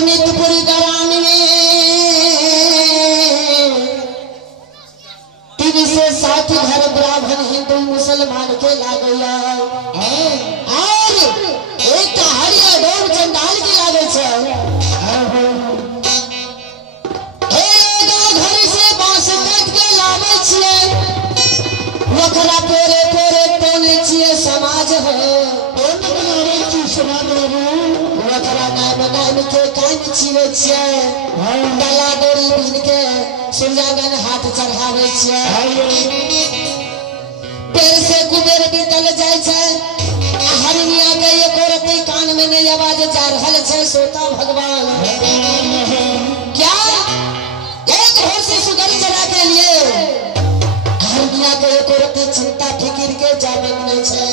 पुनितपुरी gram में 3 से 7 घर ब्राह्मण हिंदू मुसलमान के लागैया और एक हरिया डोर चंडाल के लागे छे। घर से बांस काट के लावे छिए ओकरा पोरे पोरे तोने छिए समाज हो ओकरा नाम नाम के कान छिए छिए डाला डोरी बीन के सूर्यागन हाथ चढ़ावे छिए। पेड़ से कुबेर बीतल जाय छे हरिया के एक औरत कान में नहीं आवाज जा रहल छे सोता भगवान क्या एक भोर से सुगल चरा के लिए हरिया के एक औरत चिंता फिकिर के जाने नहीं छे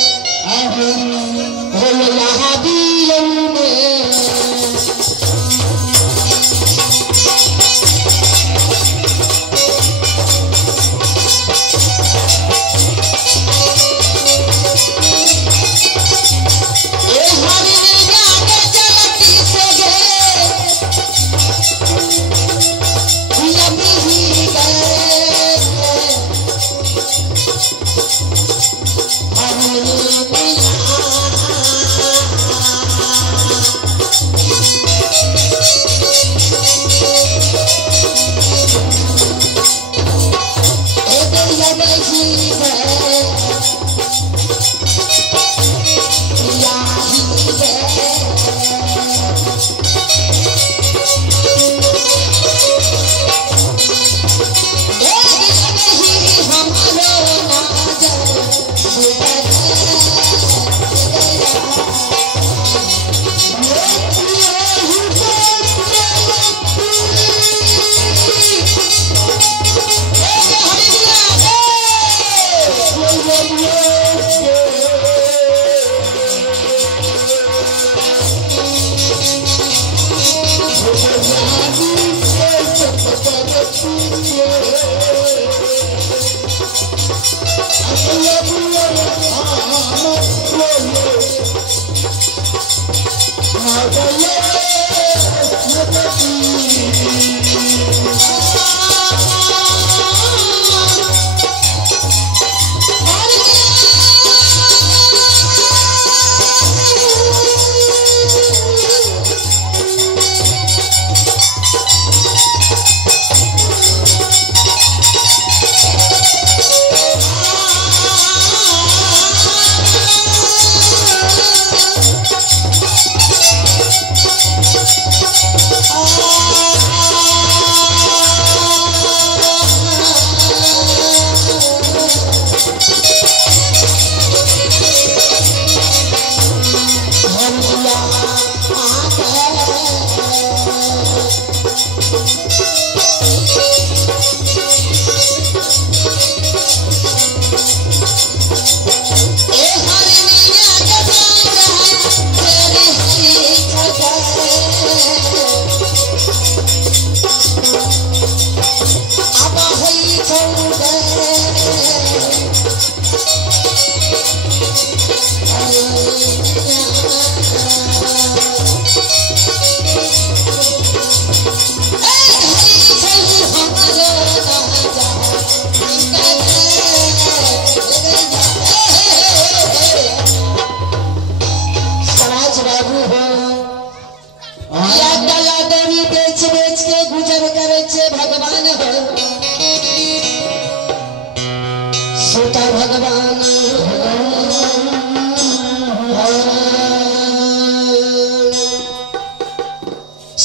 भगवान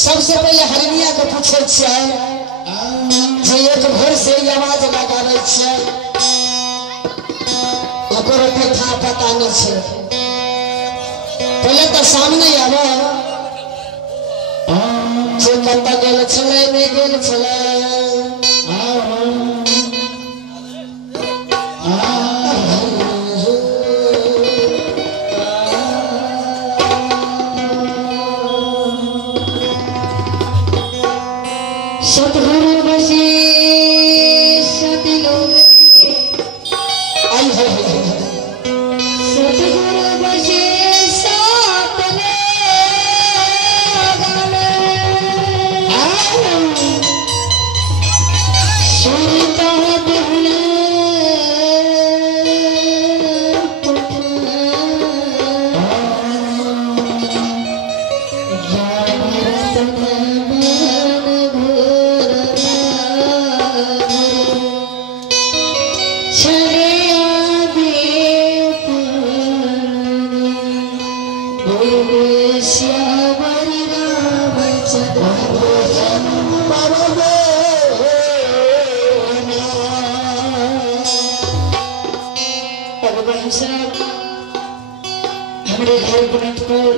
सबसे पहले हरनिया के पूछे एक भोर से आवाज लगावे था पता नहीं पहले तो सामने आवे कत गेल छले नहीं गेल छले सतगुरु बसी सतगुरु बसी हमारे घर बुलंदपुर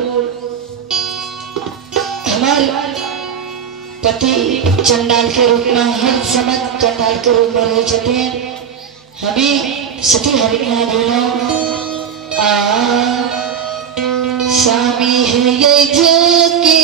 हमारे पति चंडाल के रूप में हर समय चंडाल के रूप में रहे जाते हमें सती हरिया बोलो स्वामी है ये जो के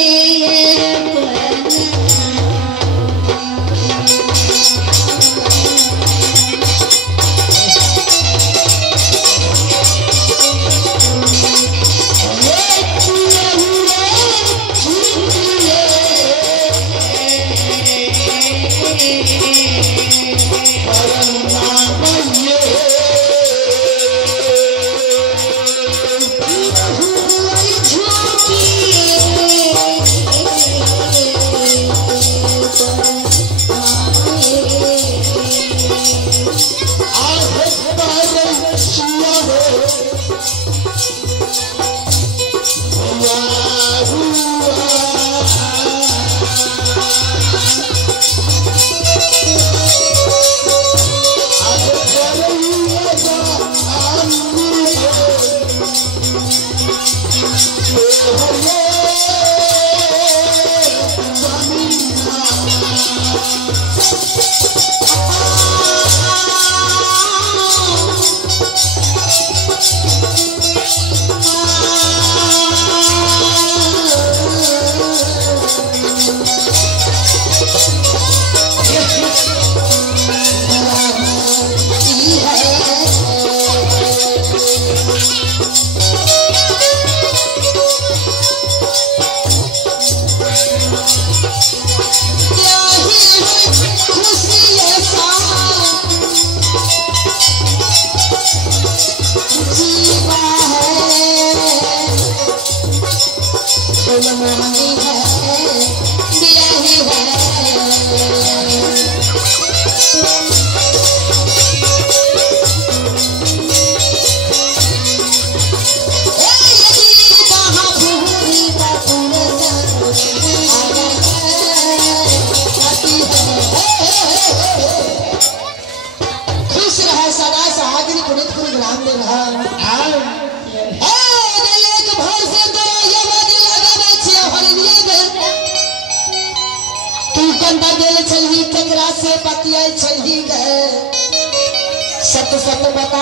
सत सत बता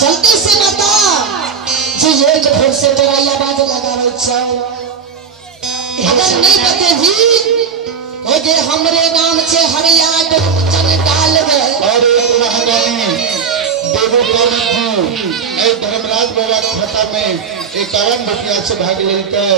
जल्दी से बता जो एक भोर से तोरा आवाज लगा रही छौ अगर नहीं बतेही ओगे हमरे नाम से हरियाट चन डाल गए और एक महारानी देवो जी ए धर्मराज बाबा खाता में 51 रुपया से भाग लेकर